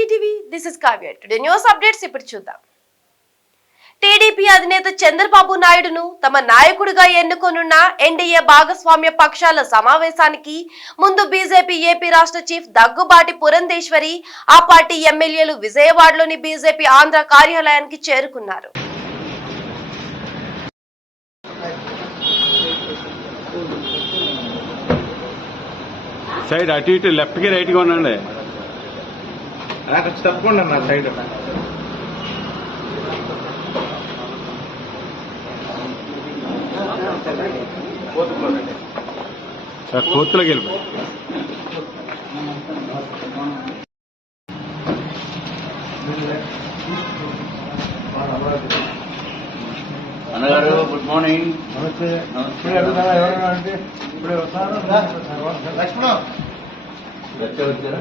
Sukhi TV this is Kavya. Today news updates ఇప్పుడు చూద్దాం. TDP అధినేత చంద్రబాబు నాయుడును తమ నాయకుడిగా ఎన్నుకోనున్న ఎన్డీఏ భాగస్వామ్య పక్షాల సమావేశానికి ముందు బీజేపీ ఏపీ రాష్ట్ర చీఫ్ దగ్గుబాటి పురంధేశ్వరి, ఆ పార్టీ ఎమ్మెల్యేలు విజయవాడలోని బీజేపీ ఆంధ్ర కార్యాలయానికి చేరుకున్నారు. సైడ్ అటు ఇటు లెఫ్ట్ కి రైట్ గా ఉండండి. తప్పకుండా నా సైడ్ సార్ కోతులోకి వెళ్ళిపో. అన్నగారు గుడ్ మార్నింగ్. నమస్తే. ఎవరైనా అంటే ఇప్పుడు లక్ష్మణ వచ్చారా?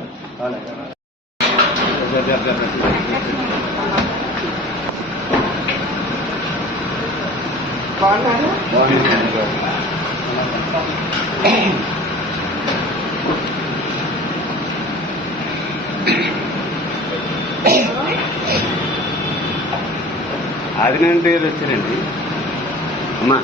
ఆదినారాయణ గారు వచ్చారండి. అమ్మా